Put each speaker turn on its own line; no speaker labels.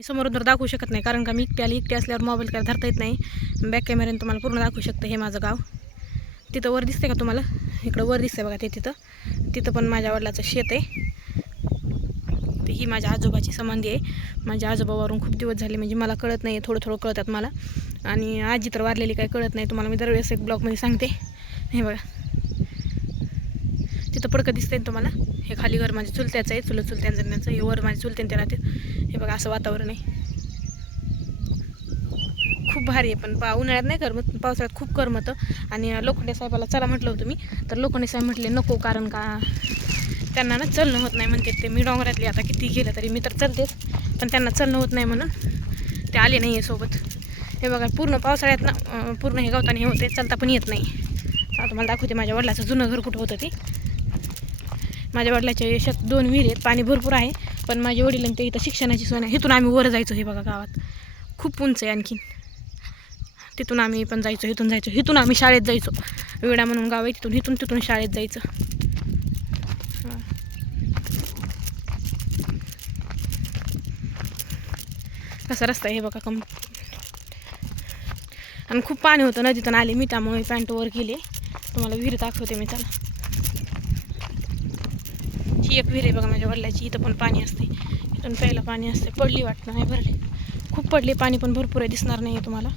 समोरून तर दाखवू शकत नाही कारण का मी एकटी एकटी असल्यावर मोबाईल काय धरता येत नाही. बॅक कॅमेऱ्याने तुम्हाला पूर्ण दाखवू शकतं हे माझं गाव. तिथं वर दिसते का तुम्हाला? इकडं वर दिसतंय बघा ते तिथं. तिथं पण माझ्या वडिलाचं शेत आहे. तर ही माझ्या आजोबाची संबंधी आहे. माझ्या आजोबावरून खूप दिवस झाले म्हणजे मला कळत नाही थोडं थोडं कळतात मला. आणि आजी तर वारलेली काही कळत नाही. तुम्हाला मी दरवेळेस एक ब्लॉगमध्ये सांगते. हे बघा. तिथं पडकं दिसतंय ना तुम्हाला? हे खाली घर माझ्या चुलत्याचं आहे चुलत चुलत्यांचं हे वर माझ्या चुलत्यान ते राहते हे बघा असं वातावरण आहे. खूप भारी आहे पण पा उन्हाळ्यात नाही करमत पावसाळ्यात खूप करमतं. आणि लोखंडे साहेबाला चला म्हटलं होतं मी तर लोखंडे साहेब म्हटले नको कारण का त्यांना ना चलणं होत नाही म्हणते ते. मी डोंगरातले आता किती गेलं तरी मी तर चलतेच पण त्यांना चलणं होत नाही म्हणून ते आले नाही आहे सोबत. हे बघा पूर्ण पावसाळ्यात ना पूर्ण हे गवताने हे होते चालता पण येत नाही. आता मला दाखवते माझ्या वडिलाचं जुनं घर कुठं होतं ते. माझ्या वडिलाच्या यशात दोन विहीर आहेत. पाणी भरपूर आहे पण माझ्या वडील ते इथं शिक्षणाची सोय नाही. इथून आम्ही वर जायचो हे बघा गावात. खूप उंच आहे आणखीन. तिथून आम्ही पण जायचो इथून जायचो इथून आम्ही शाळेत जायचो. विडा म्हणून गाव आहे तिथून इथून तिथून शाळेत जायचं. कसा रस्ता आहे हे बघा कम आणि खूप पाणी होतं नदीतून आले. मी त्यामुळे पॅन्ट वर गेले. तुम्हाला विहीर दाखवते मी त्याला ही एक विहीर आहे बघा माझ्या वडिलाची. इथं पण पाणी असते इथून प्यायला पाणी असते पडली वाटतं नाही भरली. खूप पडली पाणी पण भरपूर आहे दिसणार नाही आहे तुम्हाला.